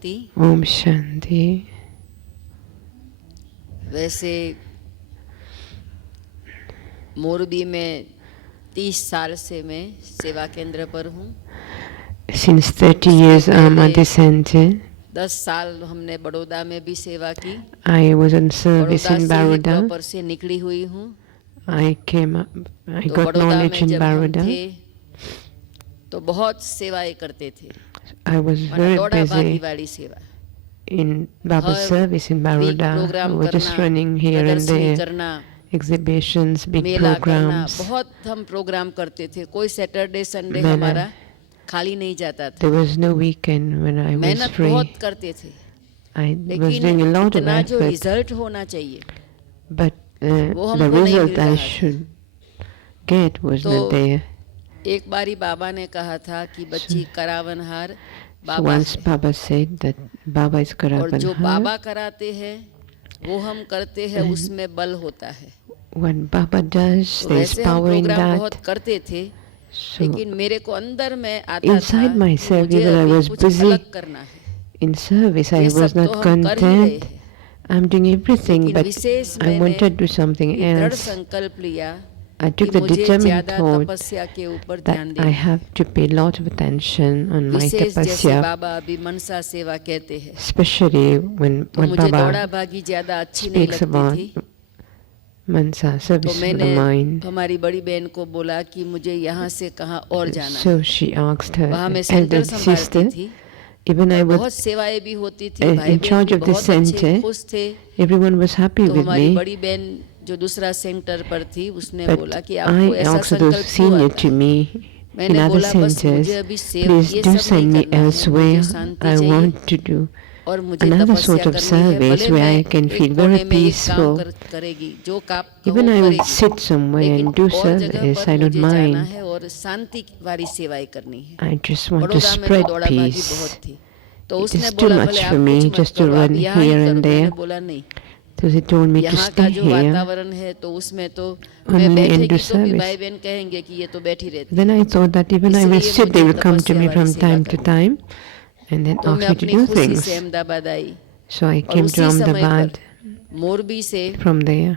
शांति। ओम शांति। वैसे मोरबी में 30 साल से मैं सेवा केंद्र पर हूँ। Since 30 years I'm at the center. 10 साल हमने बड़ौदा में भी सेवा की। I was on service Baroda in से ही Baroda. प्रॉपर से निकली हुई हूँ। I तो got बड़ौदा knowledge में in जब हम Baroda. थे तो बहुत सेवाएं करते थे। I was very दौड़ा भागी busy वाली सेवा। in Baba's हर service in week Baroda. I programme was just करना, running here and प्रदर्शनी there, करना, exhibitions, big मेला करना, programs. बहुत हम प्रोग्राम करते थे। कोई सैटरडे संडे मैंने- हमारा खाली नहीं जाता था। There was no weekend when I was मेहनत free. बहुत करते थे, I was लेकिन doing a lot of इतना जो effort, रिजल्ट होना चाहिए but वो the हमको नहीं मिल result I रहा था। should get was तो not there. एक बारी बाबा ने कहा था कि बच्ची करावनहार So बाबा once है, Baba said that Baba is और जो Karavanhar. बाबा कराते हैं वो हम करते हैं, उसमें बल होता है। When Baba does, तो there is वैसे हम power in प्रोग्राम that. बहुत करते थे, So लेकिन मेरे को अंदर में आता था inside कि myself, मुझे even I अभी was कुछ busy अलग करना है। in service, I ये was सब तो not हम कर ही रहे content. हैं, I'm doing everything, लेकिन but विशेष I मैंने wanted to do something ये दृढ़ else. संकल्प लिया I कि took the मुझे determined ज्यादा thought तपस्या के ऊपर ध्यान that I देना है। have to pay a lot of attention on my विशेष जैसे tapasya, बाबा अभी मनसा सेवा कहते हैं, especially when तो what मुझे दौड़ा Baba भागी ज्यादा अच्छी नहीं speaks लगती about थी। Mansa, तो service of the मैंने mind. हमारी बड़ी बहन को बोला कि मुझे यहाँ से कहाँ और जाना है। So she asked her वहाँ मैं elder सेंटर संभालती sister, थी, even I was बहुत सेवाएं भी होती थी, in भाई बहन charge भी of the बहुत अच्छे center. खुश थे। Everyone was happy तो with हमारी me, बड़ी बहन जो दूसरा सेंटर पर थी उसने but बोला कि I आपको ऐसा asked those संकल्प क्यों senior आता to है? me in मैंने other बोला बस centers, मुझे अभी please ये do सब send नहीं me करना है, elsewhere. मुझे शांति I चाहिए want to do और मुझे another तपस्या sort of करनी है। service भले where मैं I can एक feel कोने very में एक काम peaceful. करेगी, जो काम Even कहो I will करेगी, sit somewhere लेकिन and do और जगह service, पर I don't मुझे जाना mind. है और शांति वाली सेवाएं करनी है। I just want to Baroda में तो spread दौड़ा भागी peace. बहुत थी, तो It उसने is too बोला much भले for आप me कुछ मत just to करो, आप run यहाँ ही here करो। and मैंने there. बोला नहीं, So they told me to यहाँ stay का जो here. वातावरण है तो उसमें तो मैं Only and बैठेगी do तो भी service. भाई बहन कहेंगे कि ये तो बैठी रहती है। Then I thought that even I will इसलिए sit, they मुझे will come to me तपस्या from वाली सेवा time to करनी। time and then तो ask मैं me to अपनी do खुशी things. से अहमदाबाद आई So I और came to उसी समय Ahmedabad. पर मोरबी से From there.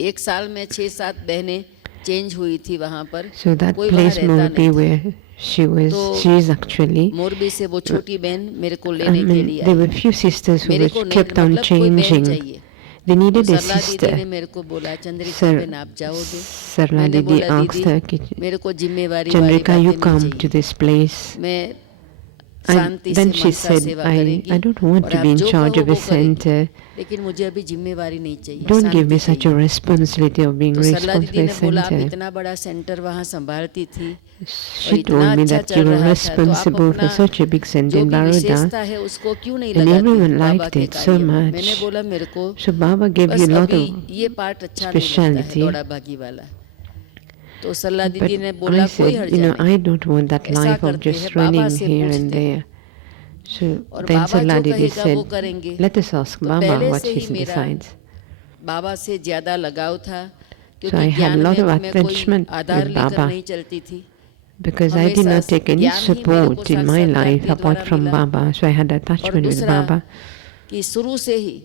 एक साल में 6-7 बहनें चेंज हुई थी वहाँ पर। So that कोई वहाँ place रहता Morbi नहीं था। where she तो is actually. मोरबी से वो छोटी बहन मेरे को I लेने के mean, लिए there were I. few sisters who मेरे were को नहीं, kept on मतलब कोई बहन changing. चाहिए। They तो needed a सरला दीदी ने sister. मेरे को बोला चंद्रिका Sir- बहन आप जाओगे? Sarla मैंने Didi बोला asked दीदी her, "Ki- मेरे को जिम्मेवारी वाली Chandrika, बातें you नहीं come to चाहिए। this place." मैं And शांति then से she मनसा said, सेवा I करेगी don't want और to आप be in जो charge कहो of a वो करेगी, center. लेकिन मुझे अभी जिम्मेवारी नहीं चाहिए, Don't give Shanti me such a चाहिए। responsibility of being तो सरला responsible दीदी for ने a बोला आप center. इतना बड़ा सेंटर वहाँ संभालती थी और She इतना told me अच्छा that you चल were रहा था, तो आप responsible for अपना such a big center जो in भी Baroda. विशेषता है उसको क्यों नहीं And लगाती everyone बाबा liked के it so कार्य में? मैंने much. बोला मेरे को So Baba gave बस you a lot अभी of ये पार्ट अच्छा नहीं लगता है, speciality. दौड़ा भागी वाला। तो सरला But दीदी ने I बोला कोई said, हर्ज you know, नहीं, I don't want that ऐसा life of करते हैं, just बाबा running से here and पूछते हैं there. So और then बाबा Sarla जो Didi कहेगा वो said, करेंगे। let us ask तो Baba पहले what से he ही मेरा decides. बाबा से ज्यादा लगाव था, So I क्योंकि had a ज्ञान lot of में मैं कोई attachment आधार with लेकर Baba नहीं चलती थी। because I did हमेशा not take any ज्ञान ही मेरे को support in my साक्षात्कार life के apart द्वारा from मिला। Baba. So I had और attachment with दूसरा Baba. कि शुरू से ही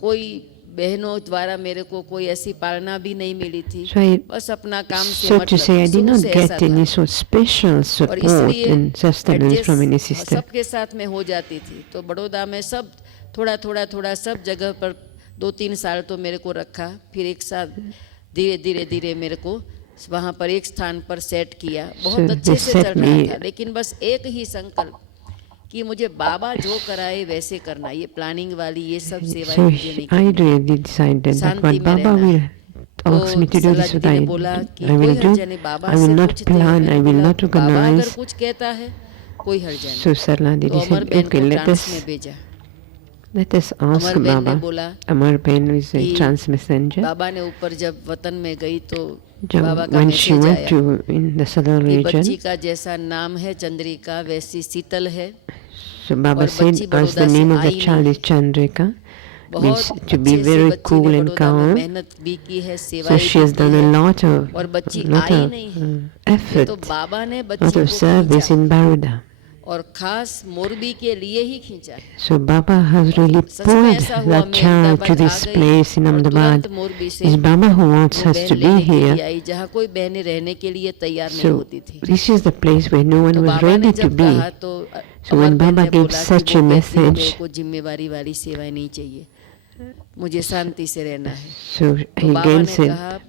कोई बहनों द्वारा मेरे को कोई ऐसी पालना भी नहीं मिली थी, So I, बस अपना काम से so to say, I मतलब did शुरू not से ऐसा get any था। sort of special और support इसलिए and sustenance from any adjust sister. सबके साथ में हो जाती थी। तो बड़ौदा में सब थोड़ा थोड़ा थोड़ा सब जगह पर 2-3 साल तो मेरे को रखा, फिर एक साथ धीरे धीरे मेरे को वहाँ पर एक स्थान पर सेट किया। बहुत So अच्छे they से set चल रहा me- था, लेकिन बस एक ही संकल्प कि मुझे बाबा जो कराए वैसे करना, ये प्लानिंग वाली ये सब सेवाएं So मुझे नहीं I करनी। really decided that शांति what में Baba रहना। will ask me to do, Sarla this what दीदी ने बोला कि I कोई will हर्ज do. नहीं, बाबा I will से not पूछते हैं। plan, I मैंने will बोला not बाबा अगर organize. कुछ कहता है कोई हर्ज नहीं। So Sarla तो Didi अमर said, बहन okay, को let ट्रांस में us भेजा। Let us ask अमर बहन ने Baba. बोला Amar Ben is a कि trans messenger. बाबा ने ऊपर जब वतन में गई तो जब बाबा का when she मैसेज went आया to in the southern कि बच्ची region, का जैसा नाम है चंद्रिका वैसी शीतल है, so Baba और said, बच्ची as बड़ौदा the से name of the आई child नहीं is Chandrika, means बहुत to be अच्छे से very बच्ची cool ने and बड़ौदा में calm. मेहनत भी की है, So सेवाएं she भी has की done a है, lot of और बच्ची lot आई of नहीं है। effort, तो बाबा ने lot बच्ची of को service खींचा in Baroda. और खास मोरबी के लिए ही खींचा है। So Baba has really सच में pulled ऐसा हुआ, that मैं child to अहमदाबाद this आ गई place in और Ahmedabad. तुरंत मोरबी से It's Baba who wants वो us बहन to be लेने के लिए here. आई जहाँ कोई बहनें रहने के लिए तैयार नहीं So होती थी। this is the place where no one तो was बाबा ने ready to जब be. कहा तो So when अमर बहन Baba ने gave बोला कि such वो a कहती है, मेरे message, को जिम्मेवारी वाली सेवाएं नहीं चाहिए, मुझे शांति से रहना है। so तो he बाबा again ने said, कहा,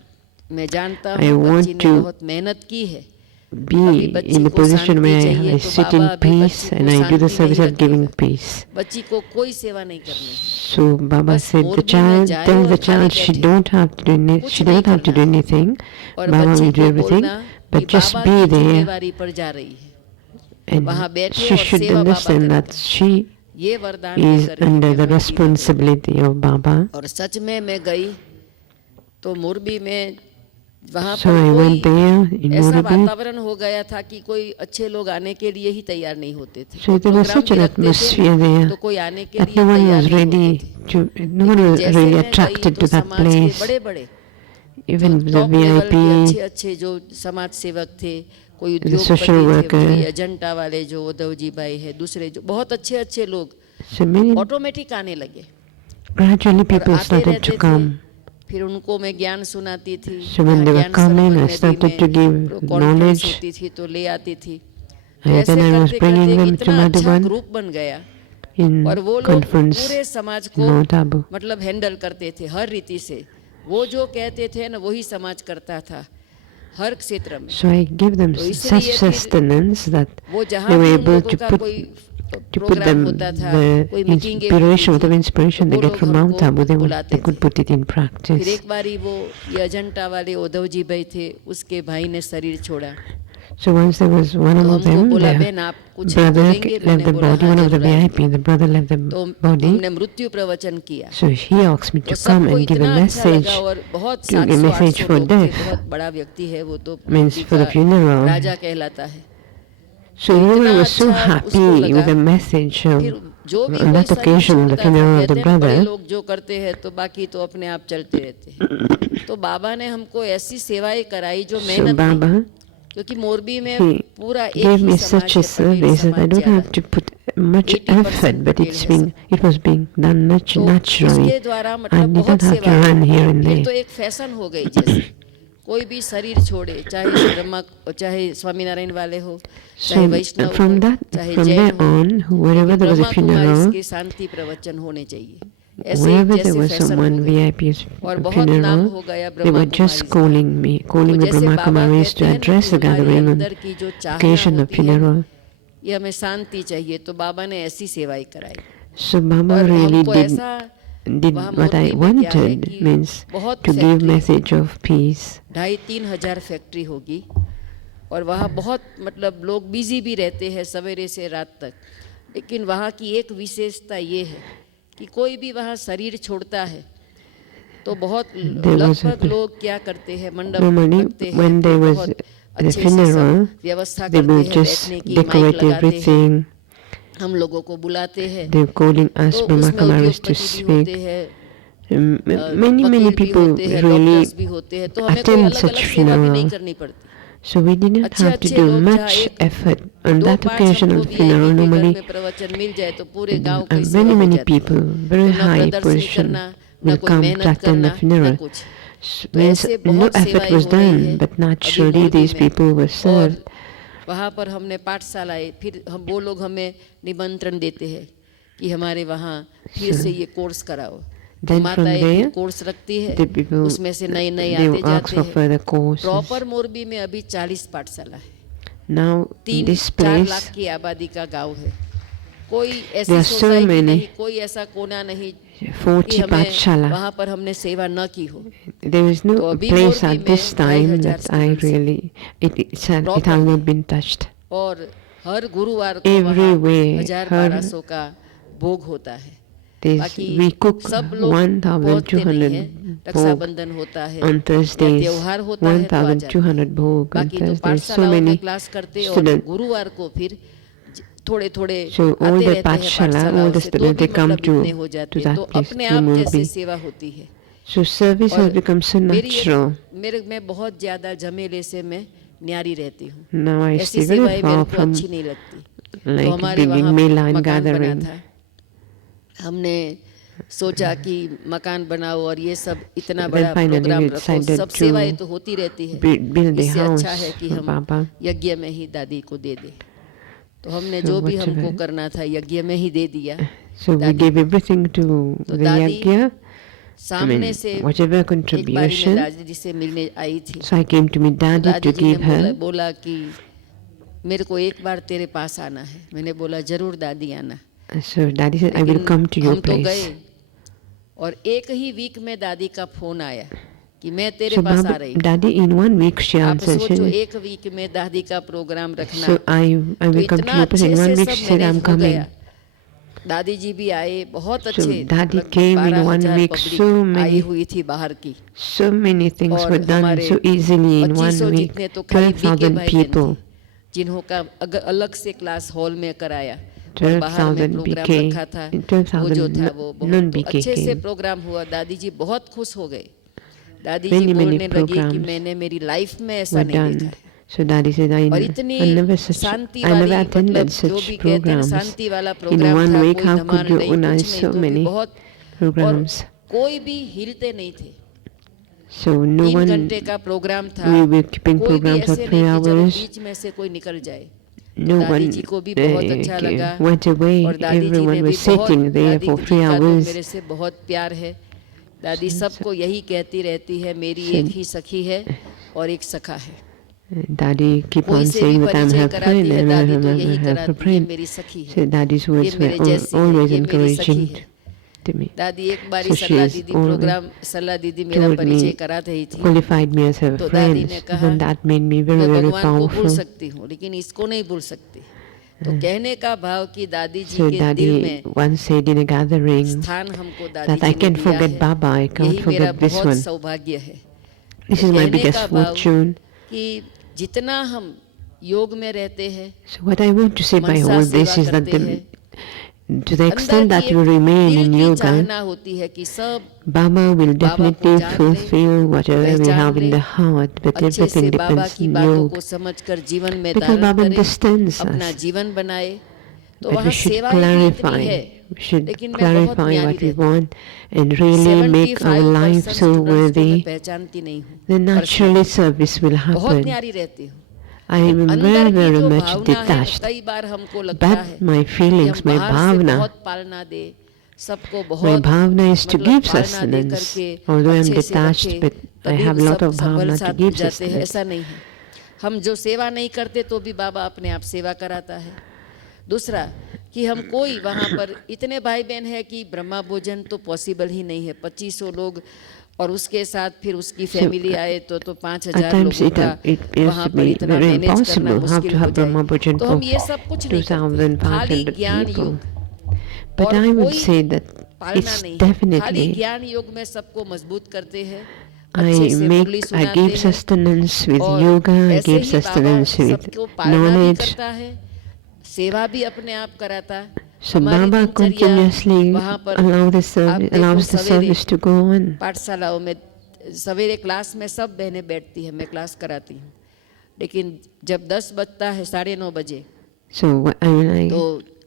मैं जानता I हूँ want बच्ची ने to बहुत मेहनत की है, be अभी बच्ची in the को position शांति where चाहिए, I तो sit बाबा in अभी peace बच्ची को and I do the शांति service नहीं of giving रखेगा, peace. बच्ची को कोई सेवा नहीं करनी है। So Baba बस said, the मोरबी में child, जाए tell और the खाली child she बैठे, don't have to do कुछ she नहीं don't have to do करना anything. और Baba बच्ची will do को everything, बोलना कि but just बाबा be की there, जिम्मेवारी पर जा रही है, and वहाँ बैठे she और should सेवा बाबा understand करेगा। that she ये वरदान is लेकर के under मैं the मोरबी में गई। responsibility of Baba. और सच में मैं गई तो मोरबी में वहाँ So पर I went कोई there in ऐसा Morbi. वातावरण हो गया था कि कोई अच्छे लोग आने के लिए ही तैयार नहीं होते थे। So there was programme such भी an रखते थे atmosphere there तो कोई आने के that लिए no one तैयार was नहीं होते ready थे। to, no one लेकिन was जैसे really मैं गई attracted तो to that समाज के place. बड़े बड़े Even जो the टॉप लेवल के VIP, अच्छे अच्छे जो समाज सेवक थे, कोई the social उद्योगपति थे, worker. कोई अजंता वाले जो उद्धव जी भाई है, दूसरे जो बहुत अच्छे अच्छे लोग So many, ऑटोमेटिक आने लगे gradually और people आते started रहते to थे। come. फिर उनको मैं ज्ञान सुनाती थी, So when they were ज्ञान coming, सरोवर I नदी started to give में कॉन्फ्रेंस knowledge. होती थी तो ले आती थी। तो And ऐसे then I was करते bringing करते them to इतना अच्छा Madhuban ग्रुप बन गया in और वो लोग conference पूरे समाज in को Mount Abu. मतलब हैंडल करते थे हर रीति से। वो जो कहते थे ना वही समाज करता था हर क्षेत्र में। So I gave them तो such इसलिए फिर sustenance that वो they जहाँ were भी उन able लोगों to का put कोई to put प्रोग्राम them होता था, the कोई मीटिंगें inspiration, होती whatever थी, inspiration तो they वो get लोग from Mount हमको Abu, they बुलाते could थे। put it in फिर practice. एक बारी वो ये अजंता वाले उद्धव जी भाई थे, उसके भाई ने शरीर छोड़ा So once there was one तो of हमको them, बोला their बहन आप कुछ brother बोलेंगे? left मैंने the बोला body, हाँ one of the जरूर आएंगे। VIP, the brother left the तो body. हमने मृत्यु प्रवचन किया So he asked me तो to come सबको and give a इतना अच्छा message, लगा और बहुत to give a message 700-800 for लोग थे। death. बहुत बड़ा व्यक्ति है वो तो Means मोरबी for the का funeral. राजा कहलाता है। So तो everyone इतना was so अच्छा happy उसको with the लगा। message फिर जो भी on कोई that शरीर occasion, the छोड़ता था, funeral of the कहते हैं ना बड़े brother. लोग जो करते हैं तो बाकी तो अपने आप चलते रहते हैं। तो बाबा ने हमको ऐसी सेवाएं कराई जो So मेहनत नहीं, Baba, क्योंकि मोरबी में he पूरा एक gave ही me समाज such a है, पटेल service that I समाज don't ज्यादा have to put much 80% effort, but Patel है it was being done तो naturally. उसके द्वारा I मतलब did बहुत not have to सेवा run here and फिर तो there. एक फैशन हो गई जैसे कोई भी शरीर छोड़े, चाहे ब्रह्मा चाहे स्वामीनारायण वाले हो, चाहे So वैष्णव from हो, that, चाहे from जैन there हो, on, wherever लेकिन there was a Brahma Kumari funeral, के शांति प्रवचन होने चाहिए। ऐसे wherever there जैसे was फैशन हो someone गई VIP's और बहुत नाम funeral, हो गया they Brahma were just Kumari calling me, तो calling the जैसे Brahma बाबा Kumaris कहते to हैं ना address कि the हमारे gathering on अंदर की जो चाहना occasion of होती है funeral. ये हमें शांति चाहिए, तो बाबा ने ऐसी सेवाएं कराई So Baba और really हमको ऐसा did वहाँ what I मोरबी में क्या है wanted, कि means बहुत to give factory message of peace. 2,500-3 हज़ार फैक्ट्री होगी और वहाँ बहुत मतलब लोग बिजी भी रहते हैं सवेरे से रात तक, लेकिन वहाँ की एक विशेषता ये है कि कोई भी वहाँ शरीर छोड़ता है तो बहुत लगभग लोग क्या करते हैं मंडप Normally, रखते हैं, when there फिर was बहुत the अच्छे से funeral, सब व्यवस्था they करते will हैं, just बैठने की माइक decorate लगाते हैं, everything. हम लोगों को बुलाते हैं They're calling us तो Brahma उसमें Kumaris to उद्योगपति भी होते speak. हैं, Many फकीर भी people होते हैं, really डॉक्टर्स भी होते हैं, तो हमें कोई attend अलग such अलग सेवा भी नहीं funeral. करनी पड़ती। So we didn't अच्छे have to अच्छे do लोग जहाँ much एक effort on दो that पाँच occasion हमको of the VIP funeral. के घर Normally, में प्रवचन मिल जाए तो पूरे गांव की सेवा many हो many जाती है। people, very तो ना high प्रदर्शनी position, करना, ना will कोई come to मेहनत attend the करना, ना funeral. कुछ। तो Means ऐसे no बहुत effort सेवाएं was हो रही done, है but अभी naturally मोरबी these में। people were और served. वहाँ पर हमने पाठशालाएं, फिर हम वो लोग हमें निमंत्रण देते हैं कि हमारे वहाँ फिर से ये कोर्स कराओ। Then from माताएं फिर there, कोर्स रखती है, the people उसमें से नए नए they आते will ask जाते for हैं। further courses. प्रॉपर मोरबी में अभी 40 पाठशाला है। Now this 3-4 place, लाख की आबादी का गांव है। कोई there ऐसी are so सोसाइटी many, नहीं, कोई ऐसा कोना नहीं कि 40 हमें Pathshala. वहाँ पर हमने सेवा न की हो। There is तो no अभी place मोरबी at this में time 2,500 that I students हैं। really, it has Properly. not been touched. और हर गुरुवार को Everywhere, वहाँ 1,000-1,200 का भोग होता है। बाकी We cook सब लोग पहुँचते नहीं हैं। 1,200 रक्षाबंधन होता है on या Thursdays, त्योहार होता है तो आ जाते हैं। 1,200 bhog on बाकी तो Thursdays. So पाठशालाओं में many क्लास करते और students. गुरुवार को फिर थोड़े थोड़े So all आते the रहते हैं Pathshala, all पाठशालाओं the से, तो students, भी they come मतलब इतने हो to जाते हैं, that तो place, अपने to आप जैसे Morbi. सेवा होती है। So service और has become so मेरी natural. मैं बहुत ज्यादा झमेले से मैं न्यारी रहती हूँ। Now I ऐसी stay very सेवाएं मेरे far को from अच्छी नहीं लगती। तो like हमारे big वहाँ Mela and मकान बना gathering. था। हमने सोचा कि मकान बनाओ और ये सब इतना Then बड़ा finally प्रोग्राम we रखो, decided सब सेवाएं to तो होती रहती है, build the इससे अच्छा house है कि for हम Baba. यज्ञ में ही दादी को दे दे। तो हमने So जो भी हमको whatever. करना था यज्ञ में ही दे दिया So we दादी gave को। everything to तो the दादी yagya. I सामने mean, से whatever एक बारी मैं contribution. दादी से मिलने आई थी। So I came to meet तो Daddy दादी to जी ने give her. बोला कि मेरे को एक बार तेरे पास आना है। मैंने बोला जरूर दादी आना। So Daddy said, I will लेकिन come to your हम तो place. गए और एक ही वीक में दादी का फोन आया कि मैं तेरे So पास आ Baba, रही हूँ। Daddy in 1 week she आप answered. सोचो She, एक वीक में दादी का प्रोग्राम रखना, so I तो will come to इतना your place अच्छे in 1 से week. सब She said, मैनेज I'm हो coming. गया। दादी जी भी आए, बहुत So अच्छे, Daddy लगभग came in 1 12,000 week. Public So आई many, हुई थी बाहर की। so many things और were done हमारे so easily in 1 2500 week. जितने तो खाली बीके 12,000 भाई बहन थे, people. जिन्हों का अलग से क्लास हॉल में कराया और बाहर में 12,000 प्रोग्राम BK. रखा था। वो 12,000 जो था वो बहुत तो non-BK अच्छे से came. प्रोग्राम हुआ। दादी जी बहुत खुश हो गए। दादी जी Many, many बोलने लगी कि programs मैंने मेरी लाइफ में ऐसा were नहीं देखा done. है। So Daddy said, और I इतनी never शांति I never वाली, attended मतलब जो such भी कहते हैं programs. शांति वाला In प्रोग्राम 1 था, week, कोई how धमाल could you नहीं, कुछ organize नहीं, so तो भी many बहुत, और programs? कोई भी हिलते नहीं थे। So no 3 one, घंटे का प्रोग्राम था, we were keeping कोई भी programs for ऐसे 3 नहीं कि चलो hours. बीच में से कोई निकल जाए। No दादी one जी को भी बहुत अच्छा लगा went away. और दादी जी ने Everyone भी was बहुत, sitting there दादी for जी 3 का तो hours. मेरे से बहुत प्यार है। दादी सबको यही कहती रहती है, मेरी एक ही सखी है और एक सखा है। Daddy keep कोई on से भी saying that I'm परिचय her कराती friend है, and I दादी तो remember यही her for कराती है, friend. मेरी सखी So है, Daddy's ये words were मेरे जैसी है, always ये मेरी सखी encouraging है। to me. दादी एक बारी So she सल्ला has दीदी always प्रोग्राम, सल्ला दीदी मेरा told परिचय me, करा रही थी। qualified me as her तो दादी friend. ने कहा, Then that made me very, मैं very भगवान को भूल powerful. सकती हूँ लेकिन इसको नहीं भूल सकती। तो कहने का भाव कि दादी जी So के दिल Daddy में once said in a gathering स्थान हमको दादी that I जी ने can दिया forget है। Baba, I can't यही मेरा forget this बहुत one. सौभाग्य है। This तो is my कहने biggest का भाव fortune. कि जितना हम योग में रहते हैं, So what I want to say by मनसा all सेवा this is that करते हैं, to the अंदर extent की that एक we remain दिल in की yoga, चाहना होती है कि सब Baba will बाबा को definitely जान ले, fulfill whatever we पहचान have in ले, the heart, but अच्छे से everything बाबा depends की on बातों yoga. को समझकर जीवन में Because धारण Baba करे, understands अपना us, जीवन बनाए। तो but वहाँ we should सेवाएं भी इतनी clarify. है, We should लेकिन मैं बहुत clarify न्यारी what we रहती हूँ। want and really make our 75% life so students को मैं worthy. पहचानती नहीं हूँ, Then naturally service will बहुत happen. न्यारी रहती हूँ। I am अंदर very, की very जो much भावना है, detached. कई बार हमको लगता है But my कि हम feelings, my बाहर से bhavna, बहुत पालना दे, सबको my बहुत bhavna is to मतलब give पालना दे sustenance. करके Although I am अच्छे से detached, रखे, but I तभी have a lot सब of संभल bhavna to साथ give जाते हैं। sustenance. ऐसा नहीं है, हम जो सेवा नहीं करते तो भी बाबा अपने आप सेवा कराता है। दूसरा कि हम कोई वहाँ पर इतने भाई बहन है कि ब्रह्मा भोजन तो पॉसिबल ही नहीं है। 2500 लोग और उसके साथ फिर उसकी फैमिली आए तो 5000 At times लोगों का it is वहाँ to पर be इतना very मैनेज करना impossible how मुश्किल to हो have Brahma जाए। Bhajan तो for हम ये सब कुछ नहीं करते, खाली 2,500 ज्ञान people. योग। But और I would कोई say that पालना it's नहीं है, खाली definitely ज्ञान योग में सबको मजबूत करते हैं, अच्छे I से मुरली I सुनाते give हैं sustenance with और yoga, I ऐसे give ही बाबा sustenance with सबको पालना भी knowledge. करता है, सेवा भी अपने आप कराता। So हमारी Baba दिनचर्या continuously वहाँ पर allows आप देखो the सवेरे service to go on. पाठशालाओं में सवेरे क्लास में सब बहनें बैठती हैं, मैं क्लास कराती हूँ, लेकिन जब 10 बजता है 9:30 बजे So when तो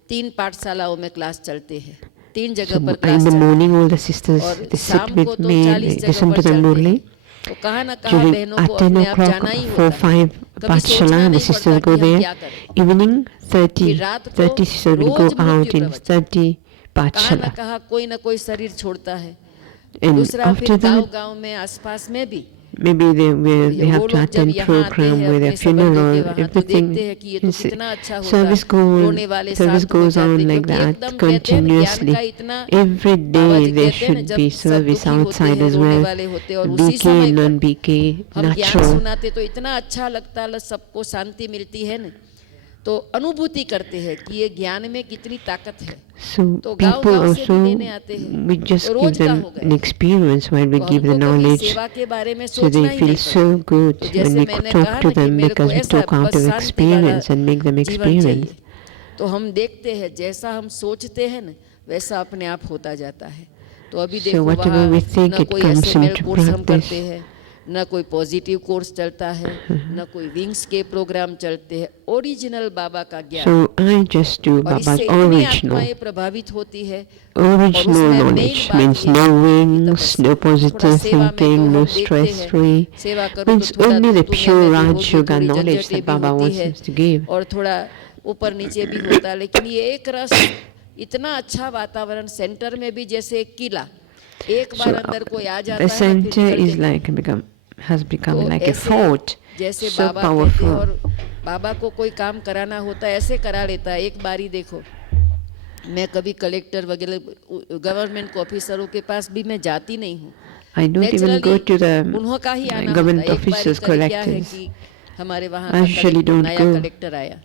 3 पाठशालाओं में क्लास चलते हैं, 3 जगह so पर in क्लास the चलती morning है all the sisters और they sit शाम को with तो me, 40 they जगह listen पर to the चलते murli. हैं। तो कहाँ ना कहाँ During बहनों को at 10 अपने आप o'clock जाना ही for होता है, 5 कभी सोचना Pathshala, the नहीं sisters पड़ता go कि हम there. क्या करें। Evening फिर 30 रात को 30 sisters will go रोज out मृत्यु in प्रवचन, 30 कहाँ ना Pathshala. कहाँ कोई ना कोई शरीर छोड़ता है। And दूसरा after फिर गांव that, गांव में आसपास में भी maybe they वो have to लोग जब attend यहाँ आते program हैं with अपने a funeral संबंधियों के or वहाँ तो everything. देखते हैं कि ये तो कितना अच्छा होगा, Service रोने वाले शांत हो goes जाते, on like क्योंकि that एकदम कहते हैं ज्ञान continuously. का इतना, Every बाबा day जी there कहते हैं ना should जब be सब service दुखी होते outside हैं, as रोने well. वाले होते हैं और उसी BK, समय पर non-BK, हम ज्ञान natural. सुनाते तो इतना अच्छा लगता है, सबको शांति मिलती है ना, तो अनुभूति करते हैं कि ये ज्ञान में कितनी ताकत है। So तो गांव people गांव से भी also, लेने आते हैं, we just तो give रोज का them हो an गया। experience while we तो give the हमको कभी knowledge. सेवा के बारे में So सोचना they ही feel नहीं so पड़ता। good तो when जैसे we मैंने talk कहा to ना कि them मेरे को because we ऐसा talk out बस of शांति वाला experience and make them जीवन experience. चाहिए। तो हम देखते हैं जैसा हम सोचते हैं ना वैसा अपने आप होता जाता है। तो अभी So देखो whatever वहाँ we think न it कोई comes ऐसे मेल into कोर्स हम practice. करते हैं, न कोई पॉजिटिव कोर्स चलता है, न कोई विंग्स के प्रोग्राम चलते हैं, ओरिजिनल बाबा का ज्ञान। So I just do और Baba's इससे इतनी original. आत्माएं प्रभावित होती है। Original knowledge means no wings, no positive thinking, no stress free. सेवा करो Means तो थोड़ा only the दुनिया pure में भी Raj होगी, Yoga थोड़ी knowledge झंझटें that भी Baba होती wants है us to give. और थोड़ा ऊपर नीचे भी होता है, लेकिन ये एक रस, इतना अच्छा वातावरण, सेंटर में भी जैसे एक किला, एक बार अंदर कोई आ जाता The है center फिर is like has become तो like a ऐसे fort, जैसे so बाबा कहते हैं, powerful. और बाबा को कोई काम कराना होता है ऐसे करा लेता है। एक बारी देखो, मैं कभी कलेक्टर वगैरह गवर्नमेंट ऑफिसरों के पास भी मैं जाती नहीं हूँ। I don't even go to the उन्हों का ही आना government होता है। एक बारी officers, करे क्या है collectors. कि हमारे वहाँ I usually का don't नया go. कलेक्टर आया,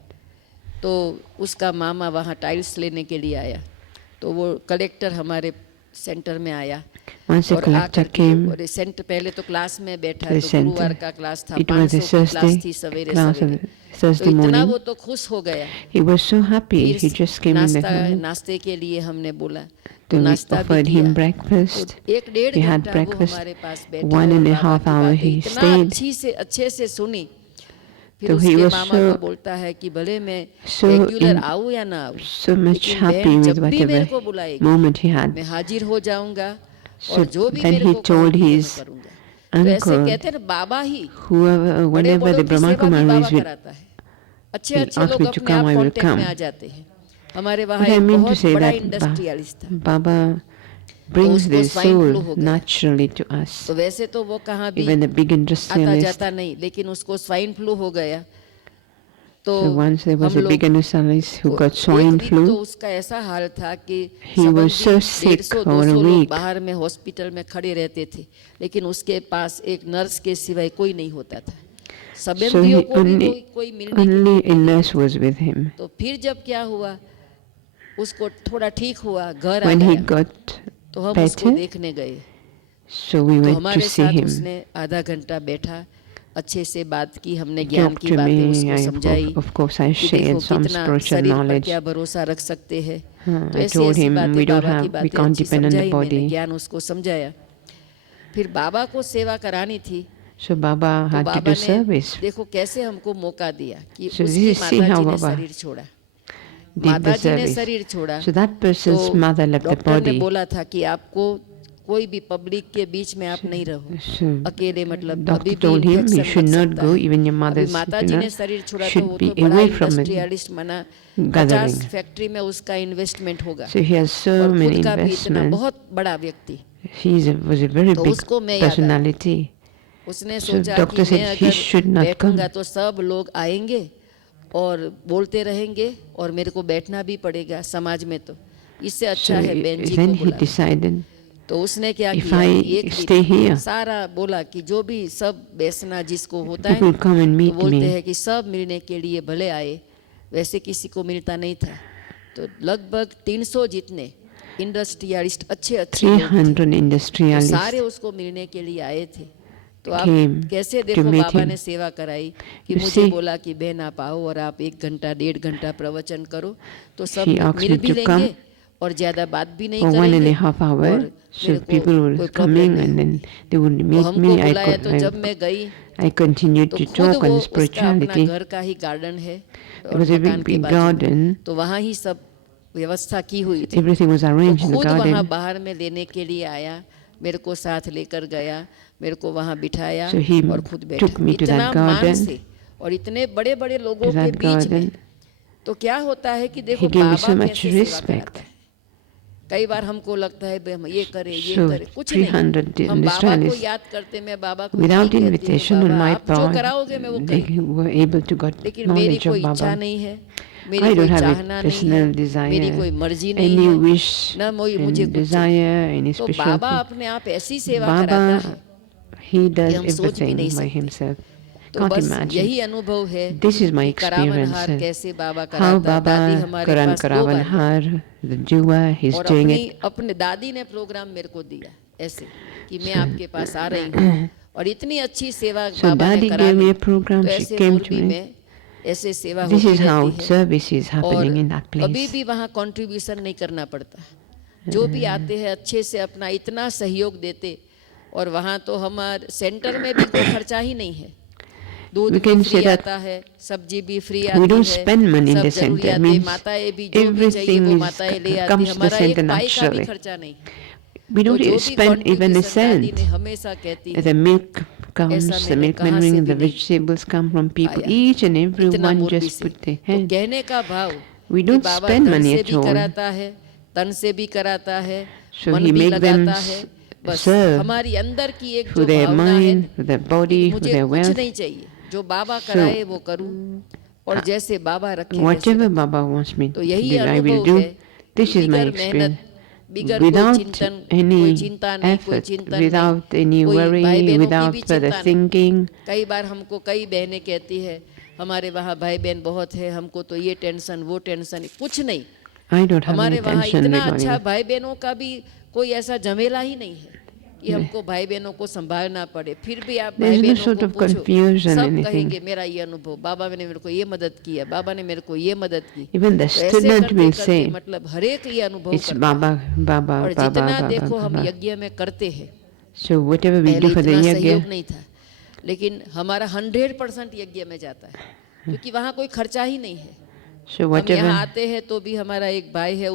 तो उसका मामा वहाँ टाइल्स लेने के लिए आया, तो वो कलेक्टर हमारे सेंटर में आया Once the और collector आकर के came और सेंटर पहले तो क्लास में बैठा, to the तो गुरुवार center, का क्लास था, it was a 500 की क्लास Thursday थी सवेरे class of सवेरे, तो Thursday इतना morning. वो तो खुश हो गया। He was so happy. फिर He just came in the hall. नाश्ते के लिए हमने बोला, तो Then we नाश्ता भी offered किया, him तो breakfast. एक डेढ़ We had घंटा वो breakfast. हमारे पास बैठा 1.5 और बाबा hour की he बातें इतना stayed. अच्छे से सुनी। फिर So he उसके was मामा को बोलता है कि भले मैं so रेगुलर in- आऊँ या ना आऊँ, so much लेकिन happy बहन with जब भी मेरे को whatever बुलाएगी moment he had. मैं हाजिर हो जाऊंगा So और जो भी then मेरे he को told कहोगी वो मैं his करूंगा। तो ऐसे uncle, कहते हैं ना, बाबा ही whoever, बड़े whenever बड़ों the की Brahma सेवा भी बाबा Kumaris will, कराता है। अच्छे he अच्छे asked लोग me to अपने come, आप I will कांटेक्ट में come. आ जाते हैं। हमारे वहाँ What I एक mean to बहुत say बड़ा that इंडस्ट्रियलिस्ट था, Baba brings उसको the swine flu soul हो गया। naturally to us. तो वैसे तो वो कहाँ भी Even the big आता industrialist. जाता नहीं, लेकिन उसको स्वाइन फ्लू हो गया। तो So once there was हम a लोग big industrialist who तो got एक swine वीक तो flu. उसका ऐसा हाल था कि He was so sick 150 for a 200 लोग week. बाहर में हॉस्पिटल में खड़े रहते थे, लेकिन उसके पास एक नर्स के सिवाय कोई नहीं होता था। So संबंधियों he को भी कोई मिलने के only लिए a नहीं nurse था। was with him. तो फिर जब क्या हुआ, उसको थोड़ा ठीक हुआ, घर आ When he गया, got तो हम उसको better, देखने गए। so we तो went to हमारे see साथ him. उसने आधा घंटा बैठा, अच्छे से बात की, हमने He ज्ञान talked की to बातें me. उसको समझाई Of course, I कि shared देखो some कितना spiritual शरीर पर knowledge. क्या भरोसा रख सकते हैं। तो I ऐसी told ऐसी him बातें, we don't बाबा की have, we बातें can't अच्छी depend on the समझाई, मैंने body. ज्ञान उसको समझाया। फिर बाबा को सेवा करानी थी, So Baba तो had to बाबा do ने service. देखो कैसे हमको मौका दिया कि So उसकी this is see माता how जी ने Baba शरीर छोड़ा, did माता the जी ने service. शरीर छोड़ा, So that person's तो mother left the डॉक्टर ने body. बोला था कि आपको कोई भी पब्लिक के बीच में आप नहीं रहो So अकेले, मतलब doctor अभी भी told him you infection should लग not सकता go, है। even your अभी mother's माता you जी know, ने शरीर छोड़ा तो should वो be तो बड़ा away from it. इंडस्ट्रियलिस्ट मना, gathering. 50 फैक्ट्री में उसका इन्वेस्टमेंट होगा So he has so और many खुद का भी इतना investments. बहुत बड़ा व्यक्ति। Was a very तो big उसको मैं याद आया। personality. उसने So सोचा कि doctor मैं said he should अगर not बैठूंगा come. तो सब लोग आएंगे और बोलते रहेंगे और मेरे को बैठना भी पड़ेगा समाज में, तो इससे अच्छा So है बहन जी then को he बुला। decided तो उसने क्या if किया, I एक stay दिन here, सारा बोला कि जो भी सब बैठना जिसको होता है people ना, come and तो meet बोलते me. हैं कि सब मिलने के लिए भले आए, वैसे किसी को मिलता नहीं था। तो लगभग 300 जितने इंडस्ट्रियलिस्ट अच्छे अच्छे लोग थे, 300 तो industrialists सारे उसको मिलने के लिए आए थे। तो आप came कैसे to देखो meet बाबा him. ने सेवा कराई कि You मुझे see, बोला कि बहन आप आओ और आप 1 घंटा 1.5 घंटा प्रवचन करो, तो सब He asked मिल me भी to come लेंगे और ज्यादा बात भी नहीं for करेंगे 1.5 hour. और So मेरे को people कोई were प्रॉब्लम coming नहीं and होगी। then they would तो meet हमको me. बुलाया तो जब मैं गई I continued तो to खुद talk वो on उसका अपना spirituality. घर का ही गार्डन है It और was a मकान big, के big बाजू में, garden. तो वहाँ ही सब व्यवस्था की हुई थी। Everything was तो arranged in the खुद वहाँ garden. बाहर में लेने के लिए आया, मेरे को साथ लेकर गया, मेरे को वहाँ बिठाया So he और खुद बैठा। took me to इतना that मान garden. से और इतने बड़े बड़े लोगों To के that बीच में, garden. तो क्या होता है कि देखो He gave me Baba so much कैसे सेवा respect. कराता है। कई बार हमको लगता है हम ये करें ये So करें, कुछ नहीं, 300 हम बाबा को industrialists, याद करते, मैं बाबा को without यही कहती हूँ, invitation on बाबा my आप जो part, कराओगे मैं वो they करूँ, were able to get लेकिन मेरी knowledge कोई of इच्छा Baba. नहीं है, I मेरी कोई don't have चाहना a नहीं personal है, मेरी desire, कोई मर्जी नहीं any है, wish न मुझे and कुछ चाहिए। desire, any तो special बाबा thing. अपने आप ऐसी सेवा कराता Baba, है he कि does हम सोच भी नहीं everything by सकते। himself. तो Can't बस imagine. यही अनुभव है This is my कि करावनहार experience. कैसे बाबा How कराता। दादी Baba हमारे Karan पास 2 बार Karavanhar, the Jua, he's और doing it. अपने दादी ने प्रोग्राम मेरे को दिया ऐसे कि मैं आपके पास आ रही हूँ, और इतनी अच्छी सेवा So बाबा ने Daddy करा gave me the. a program, तो she ऐसे came to मोरबी me. में ऐसे सेवा This होती is how रहती है service is और happening in that कभी place. भी वहाँ कंट्रीब्यूशन नहीं करना पड़ता। जो भी आते हैं अच्छे से अपना इतना सहयोग देते और वहाँ तो हमारे सेंटर में भी कोई खर्चा ही नहीं है, दूध We भी can फ्री say that आता है, सब्जी भी फ्री we आती don't है, spend money in सब the center. जरूरियातें Means माताएं भी जो भी चाहिए everything वो is माताएं ले आती, comes to the हमारा center एक पाई का भी naturally. खर्चा नहीं। We तो don't जो भी spend even a कंट्रीब्यूशन दादी cent. ने हमेशा कहती The है, milk comes, ऐसा the मैंने milkman कहाँ से bring, भी the नहीं vegetables come from people. पाया, Each and every इतना one मोरबी just से। put their तो hand. कहने का भाव We कि don't बाबा spend धन money से at भी all. कराता है, तन से भी कराता है, So मन he भी make them लगाता है, बस serve हमारी अंदर की एक through जो their भावना है mind, through their कि body, through मुझे their कुछ wealth. नहीं चाहिए, जो बाबा So, कराए वो करूं और जैसे बाबा रखे वैसे whatever रखूं। Baba wants me तो to यही do, I will अनुभव do. है This कि is my बिगर मेहनत, experience. बिगर कोई Without चिंतन, कोई any चिंता नहीं, कोई effort, चिंतन नहीं, without any कोई भाई worry, बहनों की without भी further चिंता नहीं। thinking. कई बार हमको कई बहनें कहती है हमारे वहाँ भाई बहन बहुत है, हमको तो ये टेंशन वो टेंशन, कुछ नहीं। I don't have any हमारे वहाँ tension इतना regarding अच्छा it. भाई बहनों का भी कोई ऐसा झमेला ही नहीं है कि हमको भाई बहनों को संभालना पड़े। फिर भी आप भाई There's no बहनों sort को of पूछो, confusion, सब anything. कहेंगे मेरा ये अनुभव, बाबा ने मेरे को ये मदद किया, बाबा ने मेरे को ये मदद की। Even the तो ऐसे student करते will करते say, मतलब हर एक ये अनुभव it's करता है। Baba, Baba, और Baba, जितना Baba, देखो हम Baba. यज्ञ में करते हैं, So whatever we पहले do for the इतना सहयोग yajna, नहीं था, लेकिन हमारा 100% यज्ञ में जाता है, क्योंकि वहाँ कोई खर्चा ही नहीं है। so हम whatever. यहाँ आते हैं तो भी हमारा एक भाई है,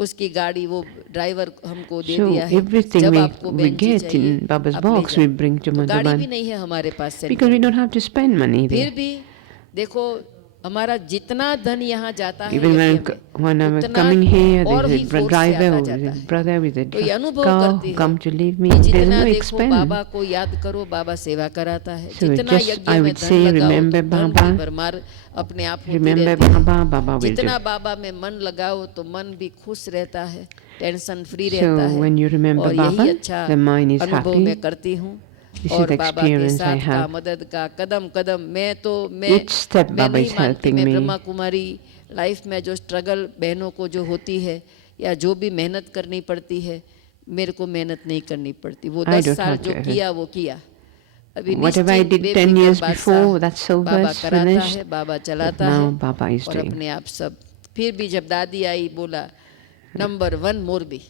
उसकी गाड़ी वो ड्राइवर हमको दे So दिया है, everything जब we आपको बेंजी get चाहिए in Baba's आप ले box, we जाओ। bring to तो गाड़ी भी Madhavan नहीं है हमारे पास because सेंटर we में। don't have to spend money फिर there. भी देखो हमारा जितना धन यहाँ जाता है Even यज्ञ when में, I'm उतना coming here, और there's भी a फोर्स से driver आता or जाता a है। brother with a तो ये अनुभव car करती who है come to leave me. कि There's जितना no देखो बाबा expense. को याद करो, बाबा सेवा कराता है। So जितना just यज्ञ I में would धन say, लगाओ remember तो धन Baba. की भरमार अपने आप होती Remember रहती है। Baba, Baba will जितना do. बाबा में मन लगाओ तो मन भी खुश रहता है, टेंशन फ्री So रहता है। when you remember और यही Baba, अच्छा the mind is अनुभव happy. मैं करती हूँ। This is और the बाबा के experience I साथ का have. मदद का कदम कदम मैं Each step मैं Baba नहीं is मानती, helping मैं me. ब्रह्मा कुमारी लाइफ में जो स्ट्रगल बहनों को जो होती है या जो भी मेहनत करनी पड़ती है, मेरे को मेहनत नहीं करनी पड़ती। वो I 10 don't साल have जो to. किया वो किया। अभी Whatever I निश्चिंत did 10 बेफिक्र years बादशाह before, that's over, बाबा it's कराता finished. है, बाबा चलाता Now है Baba is और doing. अपने आप सब। फिर भी जब दादी आई बोला नंबर 1 मोरबी,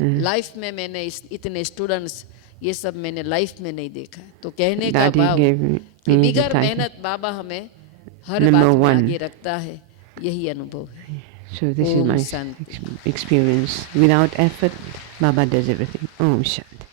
लाइफ में मैंने इतने स्टूडेंट्स ये सब मैंने लाइफ में नहीं देखा। तो कहने का Daddy भाव gave me कि the बिगर title. मेहनत बाबा हमें हर Number बात में one. आगे रखता है, यही अनुभव है। So this is Om my Shanti. experience. Without effort, Baba does everything. Om Shanti.